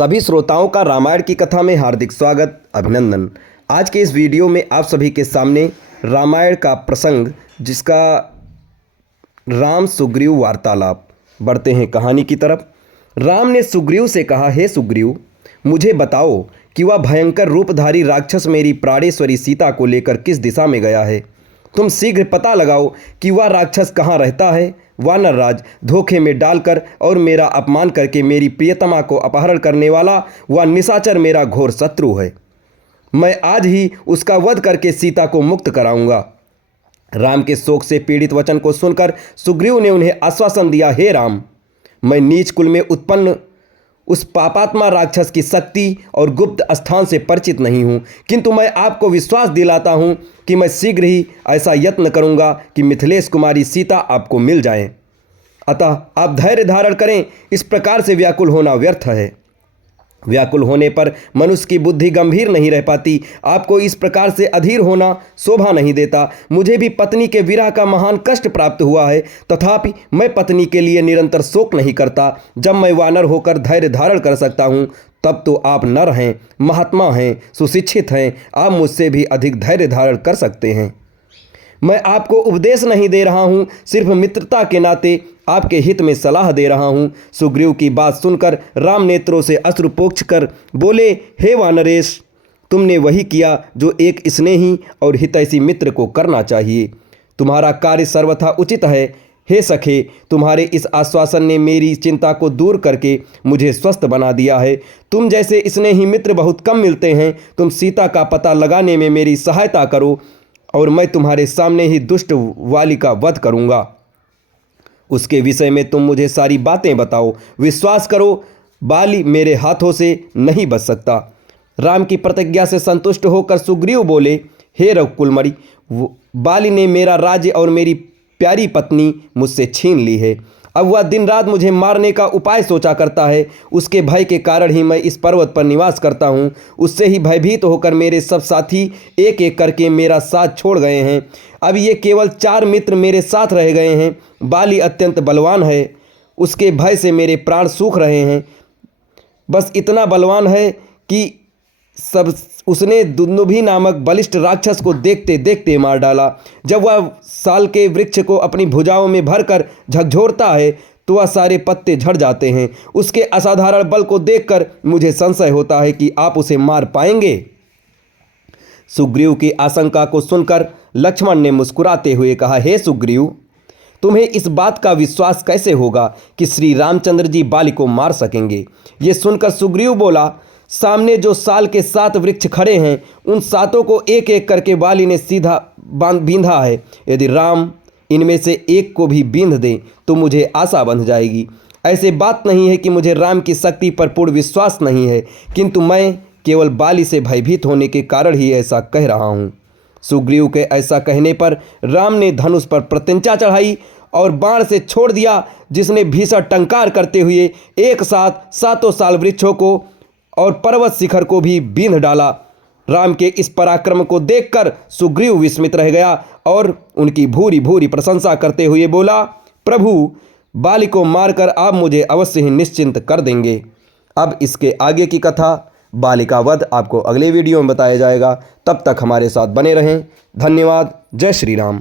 सभी श्रोताओं का रामायण की कथा में हार्दिक स्वागत अभिनंदन। आज के इस वीडियो में आप सभी के सामने रामायण का प्रसंग जिसका राम सुग्रीव वार्तालाप। बढ़ते हैं कहानी की तरफ। राम ने सुग्रीव से कहा, हे सुग्रीव, मुझे बताओ कि वह भयंकर रूपधारी राक्षस मेरी प्राणेश्वरी सीता को लेकर किस दिशा में गया है। तुम शीघ्र पता लगाओ कि वह राक्षस कहाँ रहता है। वानर राज धोखे में डालकर और मेरा अपमान करके मेरी प्रियतमा को अपहरण करने वाला वह निशाचर मेरा घोर शत्रु है। मैं आज ही उसका वध करके सीता को मुक्त कराऊंगा। राम के शोक से पीड़ित वचन को सुनकर सुग्रीव ने उन्हें आश्वासन दिया, हे राम, मैं नीच कुल में उत्पन्न उस पापात्मा राक्षस की शक्ति और गुप्त स्थान से परिचित नहीं हूँ, किंतु मैं आपको विश्वास दिलाता हूँ कि मैं शीघ्र ही ऐसा यत्न करूँगा कि मिथिलेश कुमारी सीता आपको मिल जाए। अतः आप धैर्य धारण करें। इस प्रकार से व्याकुल होना व्यर्थ है। व्याकुल होने पर मनुष्य की बुद्धि गंभीर नहीं रह पाती। आपको इस प्रकार से अधीर होना शोभा नहीं देता। मुझे भी पत्नी के विरह का महान कष्ट प्राप्त हुआ है, तथापि मैं पत्नी के लिए निरंतर शोक नहीं करता। जब मैं वानर होकर धैर्य धारण कर सकता हूँ, तब तो आप नर हैं, महात्मा हैं, सुशिक्षित हैं। आप मुझसे भी अधिक धैर्य धारण कर सकते हैं। मैं आपको उपदेश नहीं दे रहा हूँ, सिर्फ मित्रता के नाते आपके हित में सलाह दे रहा हूँ। सुग्रीव की बात सुनकर राम नेत्रों से अश्रु पोंछ कर बोले, हे वानरेश, तुमने वही किया जो एक स्नेही और हितैषी मित्र को करना चाहिए। तुम्हारा कार्य सर्वथा उचित है। हे सखे, तुम्हारे इस आश्वासन ने मेरी चिंता को दूर करके मुझे स्वस्थ बना दिया है। तुम जैसे स्नेही मित्र बहुत कम मिलते हैं। तुम सीता का पता लगाने में मेरी सहायता करो और मैं तुम्हारे सामने ही दुष्ट वाली का वध करूंगा। उसके विषय में तुम मुझे सारी बातें बताओ। विश्वास करो, बाली मेरे हाथों से नहीं बच सकता। राम की प्रतिज्ञा से संतुष्ट होकर सुग्रीव बोले, हे रघुकुलमणि, बाली ने मेरा राज्य और मेरी प्यारी पत्नी मुझसे छीन ली है। अब वह दिन रात मुझे मारने का उपाय सोचा करता है। उसके भय के कारण ही मैं इस पर्वत पर निवास करता हूँ। उससे ही भयभीत होकर मेरे सब साथी एक एक करके मेरा साथ छोड़ गए हैं। अब ये केवल 4 मित्र मेरे साथ रह गए हैं। बाली अत्यंत बलवान है, उसके भय से मेरे प्राण सूख रहे हैं। बस इतना बलवान है कि उसने दुन्दुभि नामक बलिष्ठ राक्षस को देखते देखते मार डाला। जब वह साल के वृक्ष को अपनी भुजाओं में भरकर झकझोरता है तो वह सारे पत्ते झड़ जाते हैं। उसके असाधारण बल को देखकर मुझे संशय होता है कि आप उसे मार पाएंगे। सुग्रीव की आशंका को सुनकर लक्ष्मण ने मुस्कुराते हुए कहा, हे सुग्रीव, तुम्हें इस बात का विश्वास कैसे होगा कि श्री रामचंद्र जी बाली को मार सकेंगे। ये सुनकर सुग्रीव बोला, सामने जो साल के 7 वृक्ष खड़े हैं, उन 7 को एक एक करके बाली ने सीधा बींधा है। यदि राम इनमें से एक को भी बींध दें तो मुझे आशा बंध जाएगी। ऐसे बात नहीं है कि मुझे राम की शक्ति पर पूर्ण विश्वास नहीं है, किंतु मैं केवल बाली से भयभीत होने के कारण ही ऐसा कह रहा हूँ। सुग्रीव के ऐसा कहने पर राम ने धनुष पर प्रत्यंचा चढ़ाई और बाण से छोड़ दिया, जिसने भीषण टंकार करते हुए एक साथ 7 साल वृक्षों को और पर्वत शिखर को भी बींध डाला। राम के इस पराक्रम को देखकर सुग्रीव विस्मित रह गया और उनकी भूरी भूरी प्रशंसा करते हुए बोला, प्रभु, बाली को मारकर आप मुझे अवश्य ही निश्चिंत कर देंगे। अब इसके आगे की कथा, बाली का वध, आपको अगले वीडियो में बताया जाएगा। तब तक हमारे साथ बने रहें। धन्यवाद। जय श्री राम।